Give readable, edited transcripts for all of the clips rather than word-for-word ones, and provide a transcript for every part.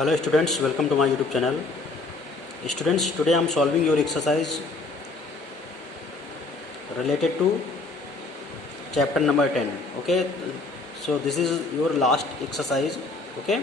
Hello students, welcome to my YouTube channel. Students, today I am solving your exercise related to chapter number 10. Okay, so this is your last exercise. Okay,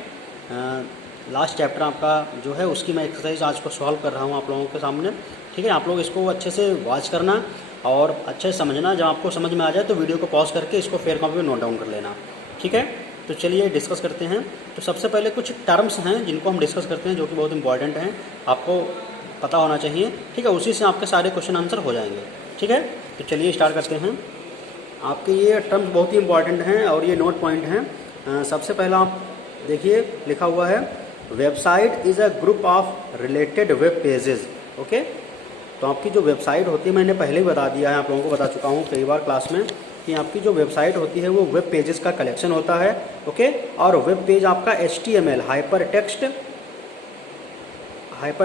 last chapter आपका जो है उसकी मैं exercise आज को solve कर रहा हूँ आप लोगों के सामने. ठीक है, आप लोग इसको अच्छे से वॉच करना और अच्छे से समझना. जब आपको समझ में आ जाए तो वीडियो को पॉज करके इसको फेयर कॉपी में नोट डाउन कर लेना. ठीक है, तो चलिए डिस्कस करते हैं. तो सबसे पहले कुछ टर्म्स हैं जिनको हम डिस्कस करते हैं जो कि बहुत इंपॉर्टेंट हैं, आपको पता होना चाहिए. ठीक है, उसी से आपके सारे क्वेश्चन आंसर हो जाएंगे. ठीक है, तो चलिए स्टार्ट करते हैं. आपके ये टर्म्स बहुत ही इंपॉर्टेंट हैं और ये नोट पॉइंट हैं. सबसे पहला आप देखिए लिखा हुआ है website is a group of related web pages. Okay, तो आपकी जो वेबसाइट होती है मैंने पहले ही बता दिया है, आप लोगों को बता चुका हूँ कई बार क्लास में कि आपकी जो वेबसाइट होती है वो वेब पेजेस का कलेक्शन होता है. ओके, और वेब पेज आपका HTML hyper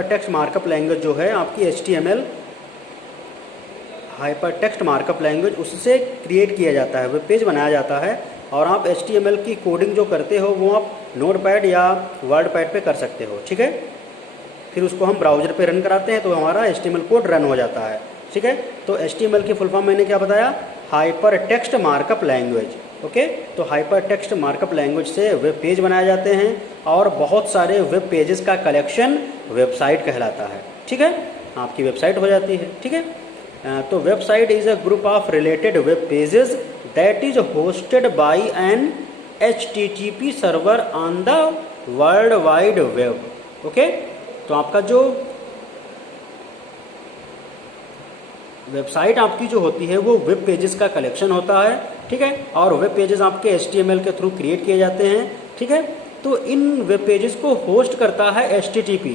text markup language जो है आपकी HTML hyper text markup language उससे क्रिएट किया जाता है, वेब पेज बनाया जाता है. और आप HTML की कोडिंग जो करते हो वो आप नोटपैड या वर्डपैड पे कर सकते हो. ठीक है, फिर उसको हम ब्राउज़र पे रन कराते हैं तो हमारा HTML कोड रन हो जाता है. ठीक है, तो HTML की फुल फॉर्म मैंने क्या बताया, hyper text markup language. Okay, तो हाइपर टेक्स्ट मार्कअप लैंग्वेज से वेब पेज बनाए जाते हैं और बहुत सारे वेब पेजेस का कलेक्शन वेबसाइट कहलाता है. ठीक है, आपकी वेबसाइट हो जाती है. ठीक है, तो website is a group of related web pages that is hosted by an HTTP server on the world wide web. Okay, तो आपका जो वेबसाइट आपकी जो होती है वो वेब पेजेस का कलेक्शन होता है. ठीक है, और वेब पेजेस आपके HTML के थ्रू क्रिएट किए जाते हैं. ठीक है, तो इन वेब पेजेस को होस्ट करता है HTTP.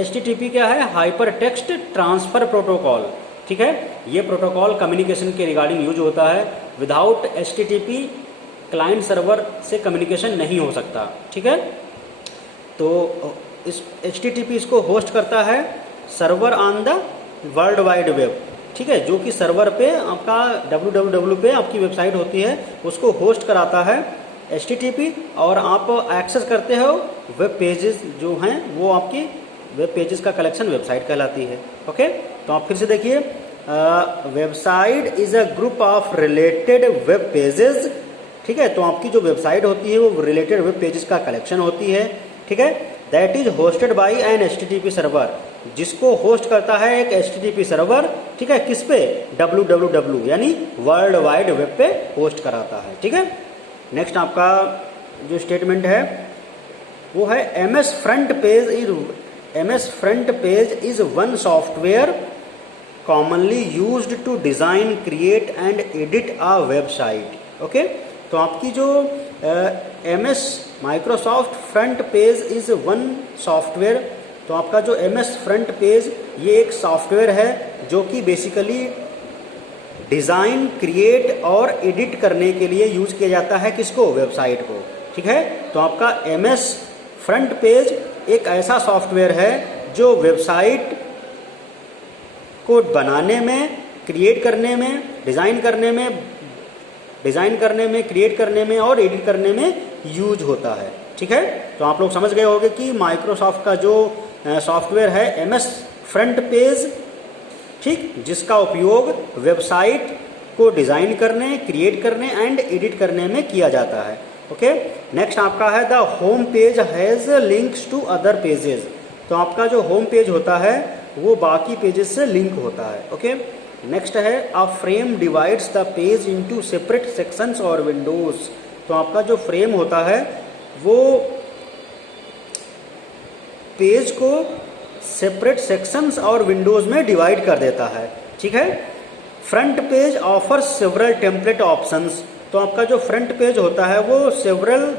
HTTP क्या है, हाइपर टेक्स्ट ट्रांसफर प्रोटोकॉल. ठीक है, ये प्रोटोकॉल कम्युनिकेशन के रिगार्डिंग यूज होता है. विदाउट HTTP क्लाइंट सर्वर से कम्युनिकेशन नहीं हो सकता. ठीक है, तो इस HTTP इसको होस्ट करता है server on the world wide web. ठीक है, जो कि सर्वर पे आपका www पे आपकी वेबसाइट होती है उसको होस्ट कराता है HTTP और आप एक्सेस करते हो वेब पेजेस जो हैं वो आपकी वेब पेजेस का कलेक्शन वेबसाइट कहलाती है. ओके, तो आप फिर से देखिए website is a group of related web pages. ठीक है, तो आपकी जो वेबसाइट होती है वो रिलेटेड वेब पेजेस का कलेक्शन होती है. ठीक है, that is hosted by an HTTP server, जिसको होस्ट करता है एक HTTP सर्वर. ठीक है, किस पे, www यानी वर्ल्ड वाइड वेब पे होस्ट कराता है. ठीक है, नेक्स्ट आपका जो स्टेटमेंट है वो है MS front page is one software commonly used to design create and edit a website. Okay, तो आपकी जो MS Microsoft front page is one software, तो आपका जो MS फ्रंट पेज ये एक सॉफ्टवेयर है जो कि बेसिकली डिज़ाइन क्रिएट और एडिट करने के लिए यूज किया जाता है किसको, वेबसाइट को. ठीक है, तो आपका MS फ्रंट पेज एक ऐसा सॉफ्टवेयर है जो वेबसाइट को बनाने में, क्रिएट करने में, डिज़ाइन करने में, क्रिएट करने में और एडिट करने में यूज होता है. ठीक है, तो आप लोग समझ गए होंगे कि माइक्रोसॉफ्ट का जो सॉफ्टवेयर है MS फ्रंट पेज, ठीक, जिसका उपयोग वेबसाइट को डिज़ाइन करने, क्रिएट करने एंड एडिट करने में किया जाता है. ओके, नेक्स्ट आपका है the home page has links to other pages. तो आपका जो होम पेज होता है वो बाकी पेजेस से लिंक होता है. ओके, नेक्स्ट है a frame divides the page into separate sections और विंडोज. तो आपका जो फ्रेम होता है वो पेज को सेपरेट सेक्शंस और विंडोज में डिवाइड कर देता है. ठीक है, front page offers several template options. तो आपका जो फ्रंट पेज होता है वो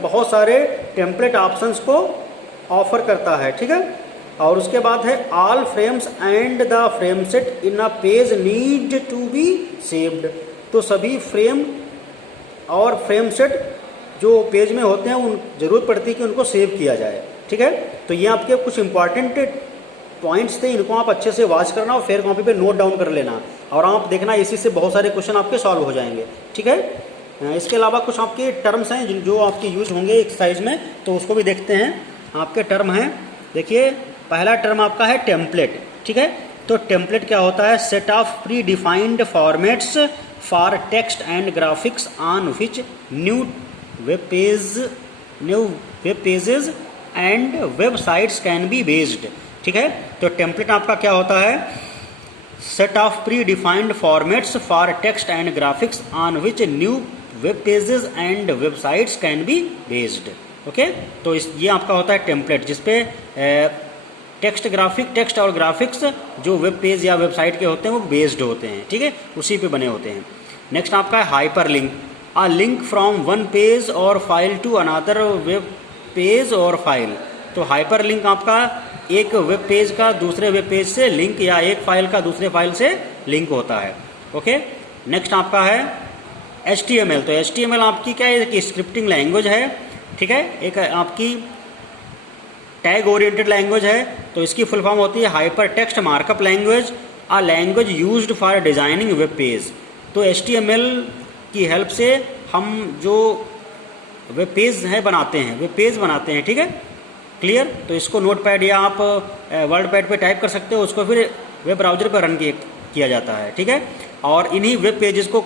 बहुत सारे टेम्पलेट ऑप्शंस को ऑफर करता है. ठीक है, और उसके बाद है all frames and the frame set in a page need to be saved. तो सभी फ्रेम और फ्रेम सेट जो पेज में होते हैं उन जरूरत पड़ती है कि उनको सेव किया जाए. ठीक है, तो ये आपके कुछ इंपॉर्टेंट पॉइंट्स थे, इनको आप अच्छे से वॉच करना और फेयर कॉपी पे नोट डाउन कर लेना और आप देखना इसी से बहुत सारे क्वेश्चन आपके सॉल्व हो जाएंगे. ठीक है, इसके अलावा कुछ आपके टर्म्स हैं जो आपके यूज होंगे एक्सरसाइज में, तो उसको भी देखते हैं. आपके टर्म हैं। देखिए पहला टर्म आपका है टेम्पलेट, ठीक है। तो टेम्पलेट क्या होता है? Set of pre defined formats for text and graphics on which new web pages and websites can be based, ठीक है। तो टेम्पलेट आपका क्या होता है? Set of pre defined formats for text and graphics on which new web pages and websites can be based, okay. तो ये आपका होता है टेम्पलेट, जिसपे टेक्स्ट और ग्राफिक्स जो वेब पेज या वेबसाइट के होते हैं वो बेस्ड होते हैं, ठीक है, उसी पे बने होते हैं। नेक्स्ट आपका है hyperlink, a link from one page और file to another web page और फाइल। तो हाइपर लिंक आपका एक वेब पेज का दूसरे वेब पेज से लिंक या एक फाइल का दूसरे फाइल से लिंक होता है, ओके। नेक्स्ट आपका है HTML। तो HTML आपकी क्या है? एक स्क्रिप्टिंग लैंग्वेज है, ठीक है, एक आपकी टैग ओरिएंटेड लैंग्वेज है। तो इसकी फुल फॉर्म होती है hyper text markup language, a language used for designing web page. तो HTML की हेल्प से हम जो वेब पेज है बनाते हैं, वेब पेज बनाते हैं, ठीक है, क्लियर। तो इसको नोटपैड या आप वर्ड पैड पे टाइप कर सकते हो, उसको फिर वेब ब्राउजर पर रन किया जाता है, ठीक है। और इन्हीं वेब पेजेस को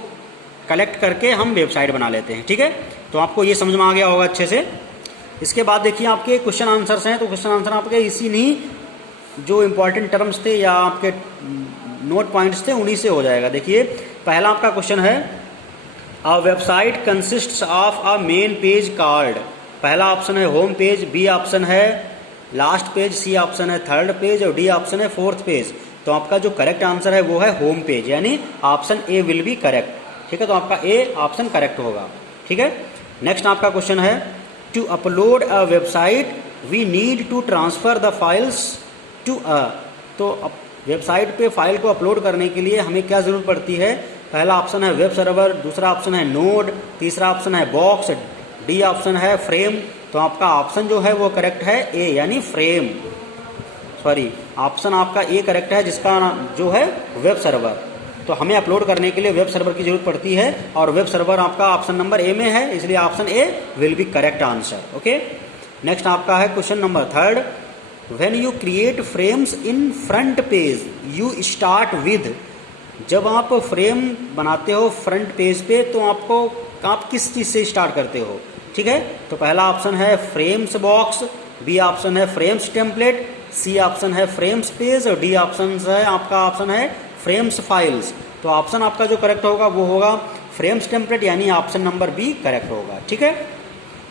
कलेक्ट करके हम वेबसाइट बना लेते हैं, ठीक है। तो आपको ये समझ में आ गया होगा अच्छे से। इसके बाद देखिए आपके क्वेश्चन आंसर्स हैं। तो क्वेश्चन आंसर आपके इसी नहीं जो इंपॉर्टेंट टर्म्स थे या आपके नोट पॉइंट्स थे उन्हीं से हो जाएगा। देखिए पहला आपका क्वेश्चन है, a website consists of a main page called. पहला ऑप्शन है होम पेज, बी ऑप्शन है लास्ट पेज, सी ऑप्शन है थर्ड पेज और डी ऑप्शन है फोर्थ पेज। तो आपका जो करेक्ट आंसर है वो है होम पेज, यानी option A will be correct, ठीक है। तो आपका ए ऑप्शन करेक्ट होगा, ठीक है। नेक्स्ट आपका क्वेश्चन है, to upload a website we need to transfer the files to a. तो वेबसाइट पे फाइल को अपलोड करने के लिए हमें क्या जरूरत पड़ती है? पहला ऑप्शन है वेब सर्वर, दूसरा ऑप्शन है नोड, तीसरा ऑप्शन है बॉक्स, डी ऑप्शन है फ्रेम। तो आपका ऑप्शन जो है वो करेक्ट है ए, यानी फ्रेम, सॉरी ऑप्शन आपका ए करेक्ट है, जिसका जो है वेब सर्वर। तो हमें अपलोड करने के लिए वेब सर्वर की जरूरत पड़ती है और वेब सर्वर आपका ऑप्शन नंबर ए में है, इसलिए option A will be correct answer, okay. Next आपका है question number third, when you create frames in front page you start with. जब आप फ्रेम बनाते हो फ्रंट पेज पे तो आप किस चीज से स्टार्ट करते हो, ठीक है। तो पहला ऑप्शन है फ्रेम्स बॉक्स, बी ऑप्शन है फ्रेम्स टेम्पलेट, सी ऑप्शन है फ्रेम्स पेज और डी ऑप्शन है आपका ऑप्शन है फ्रेम्स फाइल्स। तो ऑप्शन आपका जो करेक्ट होगा वो होगा फ्रेम्स टेम्पलेट, यानी ऑप्शन नंबर बी करेक्ट होगा, ठीक है।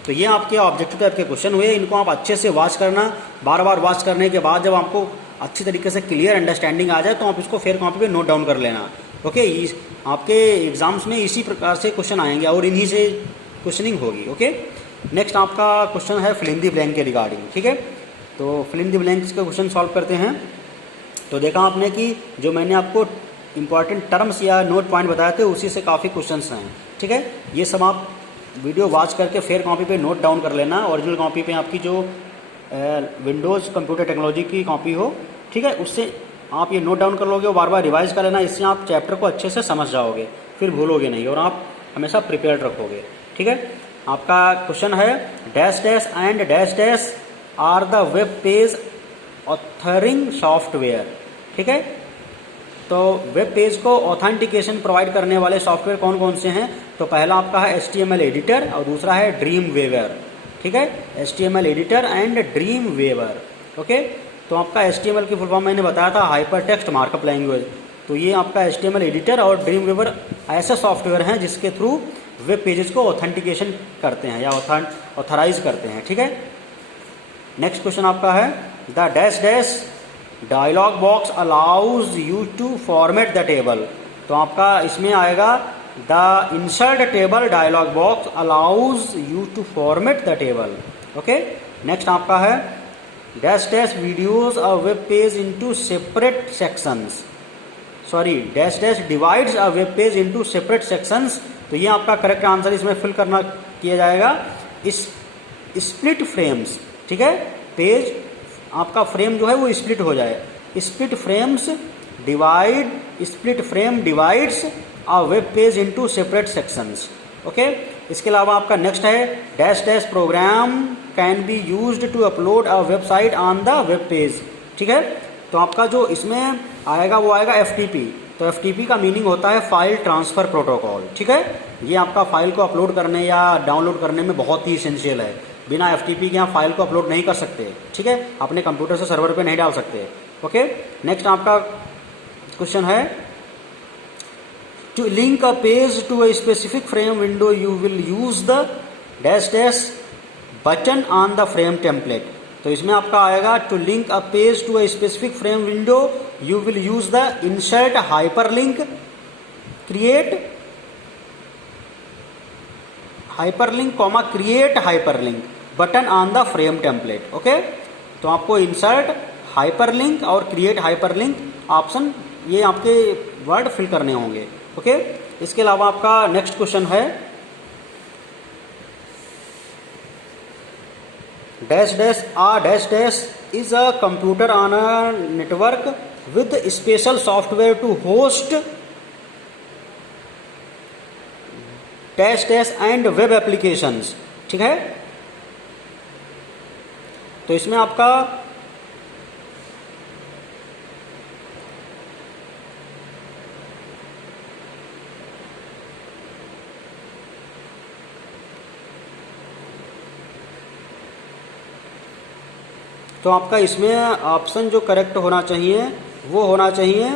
तो ये आपके ऑब्जेक्टिव टाइप के क्वेश्चन हुए, इनको आप अच्छे से वॉच करना। बार बार वॉच करने के बाद जब आपको अच्छी तरीके से क्लियर अंडरस्टैंडिंग आ जाए तो आप इसको फेयर कॉपी पे नोट डाउन कर लेना, ओके। आपके एग्जाम्स में इसी प्रकार से क्वेश्चन आएंगे और इन्हीं से क्वेश्चनिंग होगी, ओके। नेक्स्ट आपका क्वेश्चन है फिल इन द ब्लैंक के रिगार्डिंग, ठीक है। तो फिल इन द ब्लैंक्स का क्वेश्चन सॉल्व करते हैं। तो देखा आपने कि जो मैंने आपको इंपॉर्टेंट टर्म्स या नोट पॉइंट बताए थे उसी से काफ़ी क्वेश्चंस हैं, ठीक है। ये सब आप वीडियो वॉच करके फेयर कॉपी पे नोट डाउन कर लेना। ओरिजिनल कॉपी पे आपकी जो विंडोज़ कंप्यूटर टेक्नोलॉजी की कॉपी हो, ठीक है, उससे आप ये नोट डाउन कर लोगे और बार बार रिवाइज कर लेना। इससे आप चैप्टर को अच्छे से समझ जाओगे, फिर भूलोगे नहीं और आप हमेशा प्रिपेयर्ड रखोगे, ठीक है। आपका क्वेश्चन है, dash dash and dash dash are the web page authoring software, ठीक है। तो वेब पेज को ऑथेंटिकेशन प्रोवाइड करने वाले सॉफ्टवेयर कौन कौन से हैं? तो पहला आपका है HTML एडिटर और दूसरा है ड्रीम वेवर, ठीक है। HTML editor and Dreamweaver, okay. तो आपका HTML की फुल फॉर्म मैंने बताया था हाइपर टेक्स्ट मार्कअप लैंग्वेज। तो ये आपका HTML एडिटर और ड्रीम वेवर ऐसे सॉफ्टवेयर हैं जिसके थ्रू वेब पेजेस को ऑथेंटिकेशन करते हैं या ऑथराइज करते हैं, ठीक है। नेक्स्ट क्वेश्चन आपका है, the dash dash dialog box allows you to format the table. तो आपका इसमें आएगा the insert table dialog box allows you to format the table, okay. Next आपका है, dash dash videos a web page into separate sections, sorry dash dash divides a web page into separate sections. तो ये आपका correct answer इसमें fill करना किया जाएगा split frames, ठीक है। पेज आपका फ्रेम जो है वो स्प्लिट हो जाए, split frames split frame divides a web page into separate sections, okay. इसके अलावा आपका नेक्स्ट है dash dash program can be used to upload a website on the web page. ठीक है, तो आपका जो इसमें आएगा वो आएगा FTP। तो FTP का मीनिंग होता है फाइल ट्रांसफर प्रोटोकॉल। ठीक है, ये आपका फाइल को अपलोड करने या डाउनलोड करने में बहुत ही इसेंशियल है। बिना FTP के आप फाइल को अपलोड नहीं कर सकते। ठीक है, अपने कंप्यूटर से सर्वर पे नहीं डाल सकते। ओके, नेक्स्ट आपका क्वेश्चन है to link a page to a specific frame window you will use the dash dash button on the frame template. तो इसमें आपका आएगा to link a page to a specific frame window you will use the insert hyperlink create hyperlink comma create hyperlink button on the frame template. Okay, तो आपको insert hyperlink और create hyperlink option ये आपके word fill करने होंगे। Okay, इसके अलावा आपका नेक्स्ट क्वेश्चन है dash dash is a computer on a network with special software to host dash dash and web applications. ठीक है, तो इसमें आपका तो आपका इसमें ऑप्शन जो करेक्ट होना चाहिए वो होना चाहिए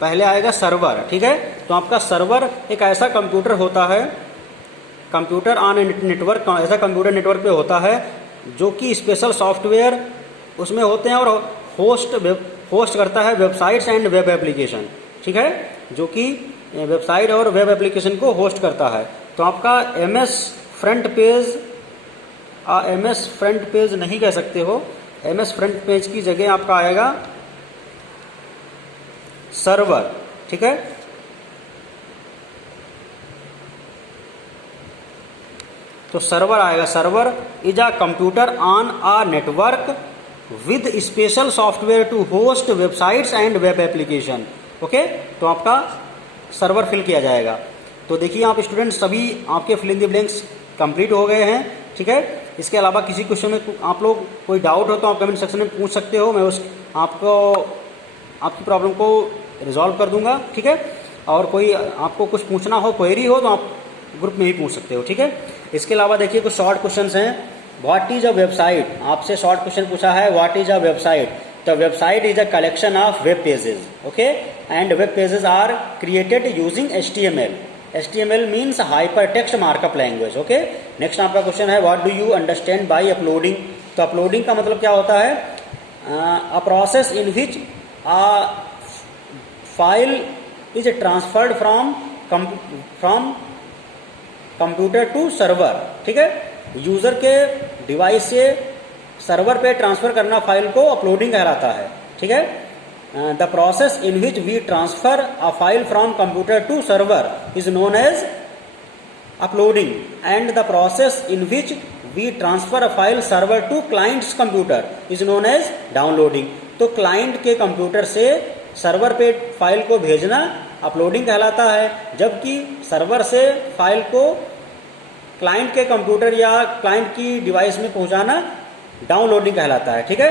पहले आएगा सर्वर। ठीक है, तो आपका सर्वर एक ऐसा कंप्यूटर होता है, कंप्यूटर ऑन नेटवर्क, ऐसा कंप्यूटर नेटवर्क पे होता है जो कि स्पेशल सॉफ्टवेयर उसमें होते हैं और होस्ट करता है वेबसाइट्स एंड वेब एप्लीकेशन। ठीक है, जो कि वेबसाइट और वेब एप्लीकेशन को होस्ट करता है। तो आपका MS फ्रंट पेज नहीं कह सकते हो, MS फ्रंट पेज की जगह आपका आएगा सर्वर। ठीक है, तो सर्वर आएगा। Server is a computer on a network with special software to host websites and web application. Okay, तो आपका सर्वर फिल किया जाएगा। तो देखिए आप स्टूडेंट सभी आपके fill in the blanks complete हो गए हैं। ठीक है, इसके अलावा किसी क्वेश्चन में आप लोग कोई डाउट हो तो आप कमेंट सेक्शन में पूछ सकते हो, मैं आपकी प्रॉब्लम को रिजॉल्व कर दूंगा। ठीक है, और कोई आपको कुछ पूछना हो, क्वेरी हो, तो आप ग्रुप में भी पूछ सकते हो। ठीक है, इसके अलावा देखिए कुछ शॉर्ट क्वेश्चंस हैं। व्हाट इज अ वेबसाइट, आपसे शॉर्ट क्वेश्चन पूछा है व्हाट इज अ वेबसाइट। तो website is a collection of web pages. Okay, and web pages are created using HTML। HTML means hyper text markup language. Okay, next आपका question है what do you understand by uploading. तो uploading का मतलब क्या होता है, a process in which a file is transferred from computer to server. ठीक है, यूजर के डिवाइस से सर्वर पे ट्रांसफर करना फाइल को अपलोडिंग कहलाता है। ठीक है, the process in which we transfer a file from computer to server is known as uploading and the process in which we transfer a file server to clients computer is known as downloading. तो client के computer से server पे file को भेजना uploading कहलाता है, जबकि server से फाइल को क्लाइंट के कंप्यूटर या क्लाइंट की डिवाइस में पहुंचाना डाउनलोडिंग कहलाता है। ठीक है,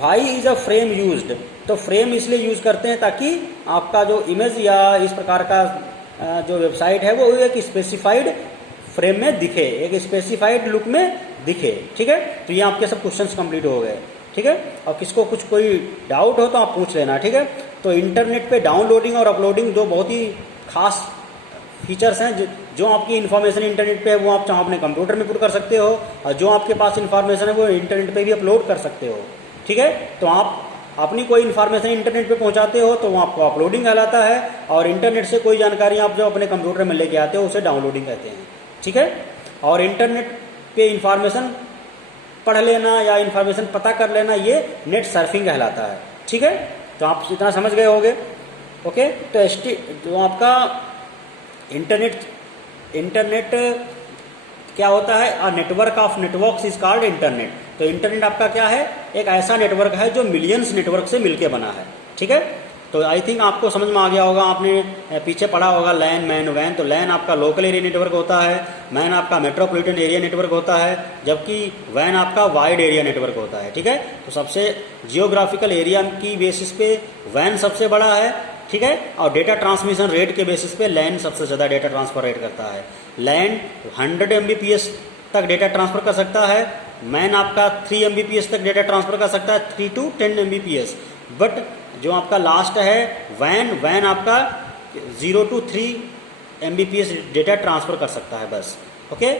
why is a frame used. तो फ्रेम इसलिए यूज करते हैं ताकि आपका जो इमेज या इस प्रकार का जो वेबसाइट है वो एक स्पेसिफाइड फ्रेम में दिखे, एक स्पेसिफाइड लुक में दिखे। ठीक है, तो ये आपके सब क्वेश्चंस कंप्लीट हो गए। ठीक है, और किसको कुछ कोई डाउट हो तो आप पूछ लेना। ठीक है, तो इंटरनेट पे डाउनलोडिंग और अपलोडिंग दो बहुत ही खास फीचर्स हैं। जो आपकी इन्फॉर्मेशन इंटरनेट पे है वो आप चाहो अपने कंप्यूटर में पुट कर सकते हो, और जो आपके पास इन्फॉर्मेशन है वो इंटरनेट पे भी अपलोड कर सकते हो। ठीक है, तो आप अपनी कोई इन्फॉर्मेशन इंटरनेट पे पहुंचाते हो तो वो आपको अपलोडिंग कहलाता है, और इंटरनेट से कोई जानकारी आप जो अपने कंप्यूटर में लेके आते हो उसे डाउनलोडिंग कहते हैं। ठीक है, और इंटरनेट पे इंफॉर्मेशन पढ़ लेना या इन्फॉर्मेशन पता कर लेना ये नेट सर्फिंग कहलाता है। ठीक है, तो आप इतना समझ गए होंगे। ओके, तो जो आपका इंटरनेट क्या होता है, a network of networks is called internet. तो इंटरनेट आपका क्या है, एक ऐसा नेटवर्क है जो मिलियंस नेटवर्क से मिलके बना है। ठीक है, तो आई थिंक आपको समझ में आ गया होगा, आपने पीछे पढ़ा होगा लैन मैन वैन। तो लैन आपका लोकल एरिया नेटवर्क होता है, मैन आपका मेट्रोपॉलिटन एरिया नेटवर्क होता है, जबकि वैन आपका वाइड एरिया नेटवर्क होता है। ठीक है, तो सबसे जियोग्राफिकल एरिया की बेसिस पे वैन सबसे बड़ा है। ठीक है, और डेटा ट्रांसमिशन रेट के बेसिस पे लैन सबसे ज़्यादा डेटा ट्रांसफर रेट करता है। लैन 100 Mbps तक डेटा ट्रांसफर कर सकता है, मैन आपका 3 Mbps तक डेटा ट्रांसफर कर सकता है, 3 to 10 Mbps। बट जो आपका लास्ट है वैन आपका 0 to 3 Mbps डेटा ट्रांसफर कर सकता है बस। ओके,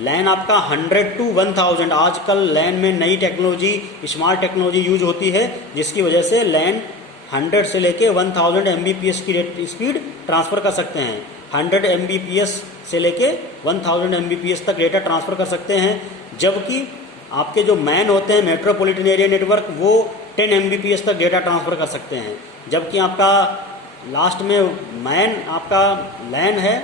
लैन आपका 100 to 1000। आजकल लैन में नई टेक्नोलॉजी, स्मार्ट टेक्नोलॉजी यूज होती है, जिसकी वजह से लैन 100 से लेके 1000 Mbps की स्पीड ट्रांसफ़र कर सकते हैं। 100 Mbps से लेके 1000 Mbps तक डेटा ट्रांसफ़र कर सकते हैं, जबकि आपके जो मैन होते हैं मेट्रोपॉलिटन एरिया नेटवर्क, वो 10 Mbps तक डेटा ट्रांसफ़र कर सकते हैं। जबकि आपका लास्ट में मैन आपका लैन है।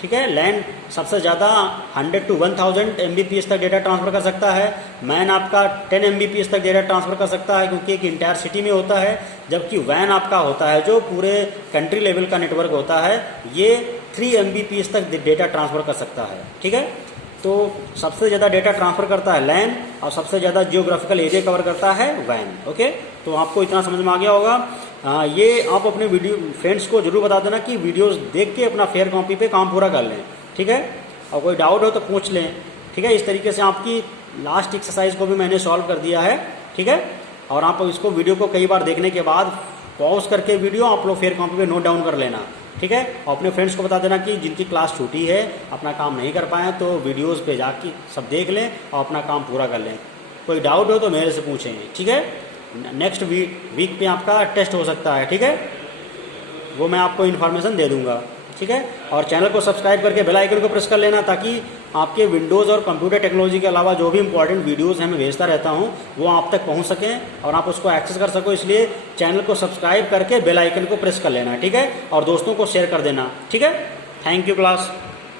ठीक है, लैन सबसे ज़्यादा 100 to 1000 Mbps तक डेटा ट्रांसफ़र कर सकता है, मैन आपका 10 Mbps तक डेटा ट्रांसफ़र कर सकता है, क्योंकि एक इंटायर सिटी में होता है। जबकि वैन आपका होता है जो पूरे कंट्री लेवल का नेटवर्क होता है, ये 3 Mbps तक डेटा ट्रांसफ़र कर सकता है। ठीक है, तो सबसे ज़्यादा डेटा ट्रांसफ़र करता है लैन, और सबसे ज़्यादा जियोग्राफिकल एरिया कवर करता है वैन। ओके, तो आपको इतना समझ में आ गया होगा। ये आप अपने वीडियो फ्रेंड्स को जरूर बता देना कि वीडियोस देख के अपना फेयर कॉपी पे काम पूरा कर लें। ठीक है, और कोई डाउट हो तो पूछ लें। ठीक है, इस तरीके से आपकी लास्ट एक्सरसाइज को भी मैंने सॉल्व कर दिया है। ठीक है, और आप इसको वीडियो को कई बार देखने के बाद पॉज करके वीडियो आप लोग फेयर कॉपी पे नोट डाउन कर लेना। ठीक है, और अपने फ्रेंड्स को बता देना कि जिनकी क्लास छूटी है, अपना काम नहीं कर पाए, तो वीडियोज़ पे जाके सब देख लें और अपना काम पूरा कर लें। कोई डाउट हो तो मेरे से पूछेंगे। ठीक है, नेक्स्ट वीक पे आपका टेस्ट हो सकता है। ठीक है, वो मैं आपको इन्फॉर्मेशन दे दूंगा। ठीक है, और चैनल को सब्सक्राइब करके बेल आइकन को प्रेस कर लेना, ताकि आपके विंडोज़ और कंप्यूटर टेक्नोलॉजी के अलावा जो भी इंपॉर्टेंट वीडियोज़ हैं मैं भेजता रहता हूँ, वो आप तक पहुँच सकें और आप उसको एक्सेस कर सको। इसलिए चैनल को सब्सक्राइब करके बेल आइकन को प्रेस कर लेना। ठीक है, और दोस्तों को शेयर कर देना। ठीक है, थैंक यू क्लास।